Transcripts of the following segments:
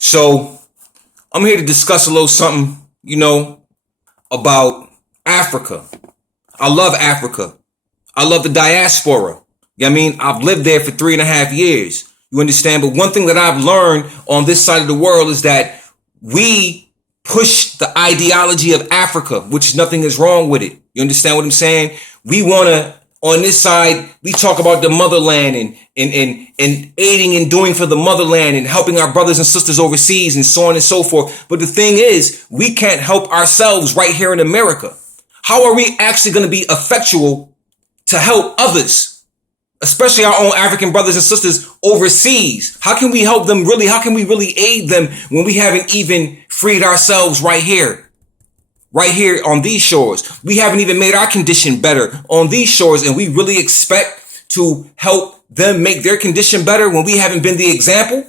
So I'm here to discuss a little something, about Africa. I love Africa. I love the diaspora. You know what I mean? I've lived there for 3.5 years. You understand? But one thing that I've learned on this side of the world is that we push the ideology of Africa, which nothing is wrong with it. You understand what I'm saying? We want to, on this side, we talk about the motherland and aiding and doing for the motherland and helping our brothers and sisters overseas and so on and so forth. But the thing is, we can't help ourselves right here in America. How are we actually going to be effectual to help others, especially our own African brothers and sisters overseas? How can we help them really? How can we really aid them when we haven't even freed ourselves right here on these shores? We haven't even made our condition better on these shores, and we really expect to help them make their condition better when we haven't been the example?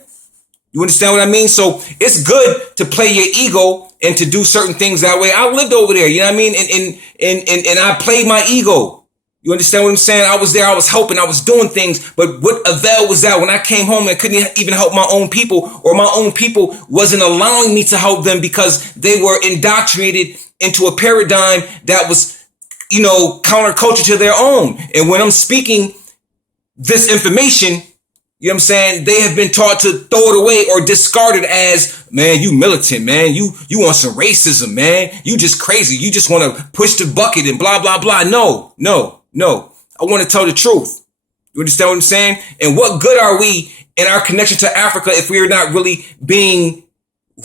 You understand what I mean? So it's good to play your ego and to do certain things that way. I lived over there, you know what I mean? And I played my ego. You understand what I'm saying? I was there, I was helping, I was doing things, but what avail was that when I came home and couldn't even help my own people, or my own people wasn't allowing me to help them because they were indoctrinated into a paradigm that was, counterculture to their own. And when I'm speaking this information, you know what I'm saying, they have been taught to throw it away or discard it as, man, you militant, man. You want some racism, man. You just crazy. You just want to push the bucket and blah, blah, blah. No. I want to tell the truth. You understand what I'm saying? And what good are we in our connection to Africa if we are not really being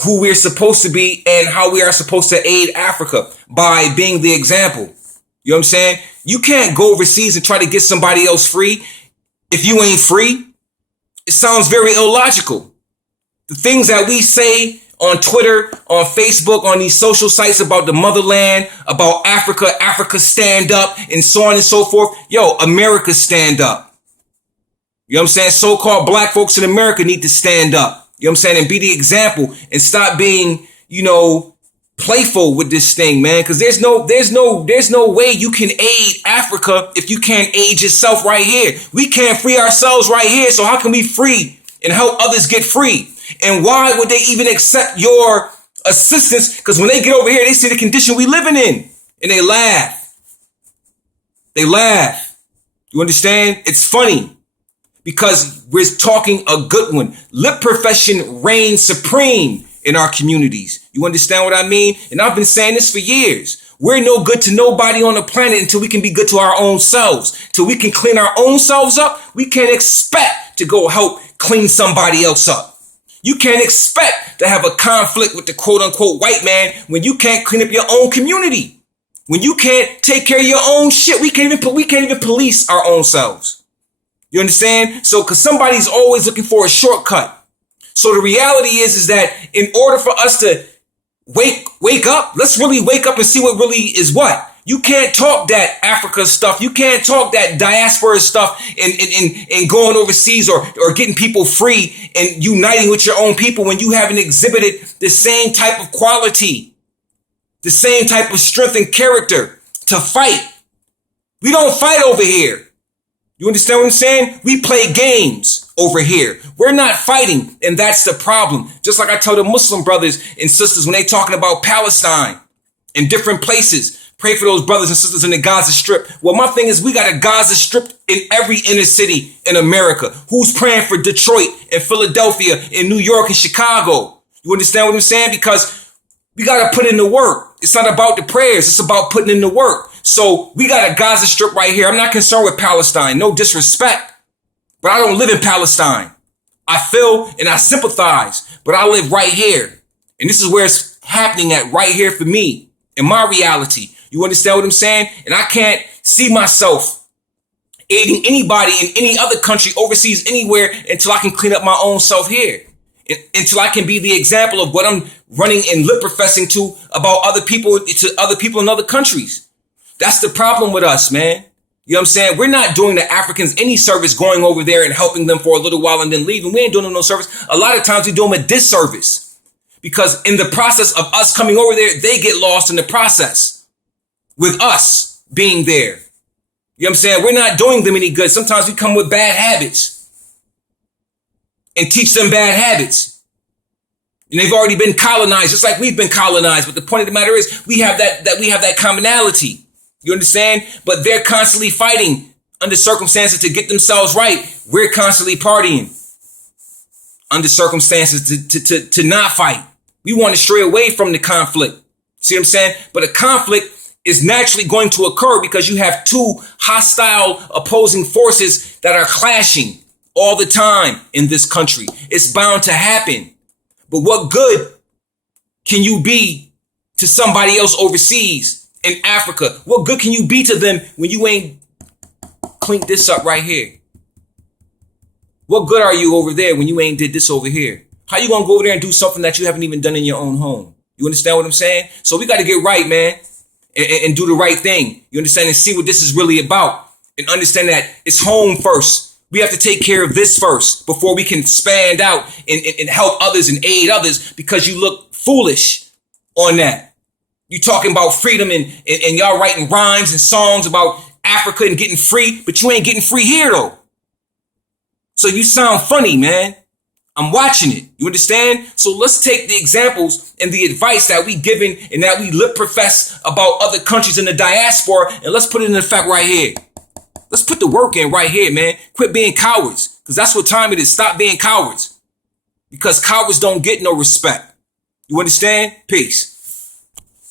who we're supposed to be and how we are supposed to aid Africa by being the example? You know what I'm saying? You can't go overseas and try to get somebody else free if you ain't free. It sounds very illogical. The things that we say on Twitter, on Facebook, on these social sites about the motherland, about Africa, Africa stand up, and so on and so forth. Yo, America stand up. You know what I'm saying? So-called black folks in America need to stand up. You know what I'm saying? And be the example and stop being, playful with this thing, man. Because there's no way you can aid Africa if you can't aid yourself right here. We can't free ourselves right here. So how can we free and help others get free? And why would they even accept your assistance? Because when they get over here, they see the condition we living in and they laugh. You understand? It's funny because we're talking a good one. Lip profession reigns supreme in our communities. You understand what I mean? And I've been saying this for years. We're no good to nobody on the planet until we can be good to our own selves. Till we can clean our own selves up, we can't expect to go help clean somebody else up. You can't expect to have a conflict with the quote unquote white man when you can't clean up your own community. When you can't take care of your own shit, we can't even police our own selves. You understand? So, cause somebody's always looking for a shortcut. So the reality is that in order for us to wake up, let's really wake up and see what really is what. You can't talk that Africa stuff. You can't talk that diaspora stuff and going overseas or getting people free and uniting with your own people when you haven't exhibited the same type of quality, the same type of strength and character to fight. We don't fight over here. You understand what I'm saying? We play games over here. We're not fighting, and that's the problem. Just like I tell the Muslim brothers and sisters when they talking about Palestine and different places, pray for those brothers and sisters in the Gaza Strip. Well, my thing is we got a Gaza Strip in every inner city in America. Who's praying for Detroit and Philadelphia and New York and Chicago? You understand what I'm saying? Because we got to put in the work. It's not about the prayers. It's about putting in the work. So we got a Gaza Strip right here. I'm not concerned with Palestine. No disrespect. But I don't live in Palestine. I feel and I sympathize. But I live right here. And this is where it's happening at right here for me. In my reality. You understand what I'm saying? And I can't see myself aiding anybody in any other country, overseas, anywhere, until I can clean up my own self here. Until I can be the example of what I'm running and lip professing to about other people, to other people in other countries. That's the problem with us, man. You know what I'm saying? We're not doing the Africans any service going over there and helping them for a little while and then leaving. We ain't doing them no service. A lot of times we do them a disservice because in the process of us coming over there, they get lost in the process with us being there. You know what I'm saying? We're not doing them any good. Sometimes we come with bad habits and teach them bad habits. And they've already been colonized, just like we've been colonized. But the point of the matter is, we have that commonality. You understand? But they're constantly fighting under circumstances to get themselves right. We're constantly partying under circumstances to not fight. We want to stray away from the conflict. See what I'm saying? But a conflict is naturally going to occur because you have two hostile opposing forces that are clashing all the time in this country. It's bound to happen. But what good can you be to somebody else overseas in Africa? What good can you be to them when you ain't cleaned this up right here? What good are you over there when you ain't did this over here? How you gonna go over there and do something that you haven't even done in your own home? You understand what I'm saying? So we got to get right, man, and do the right thing. You understand? And see what this is really about, and understand that it's home first. We have to take care of this first before we can expand out and help others and aid others, because you look foolish on that. You talking about freedom and y'all writing rhymes and songs about Africa and getting free, but you ain't getting free here though. So you sound funny, man. I'm watching it. You understand? So let's take the examples and the advice that we given and that we lip profess about other countries in the diaspora, and let's put it in effect right here. Let's put the work in right here, man. Quit being cowards, because that's what time it is. Stop being cowards, because cowards don't get no respect. You understand? Peace.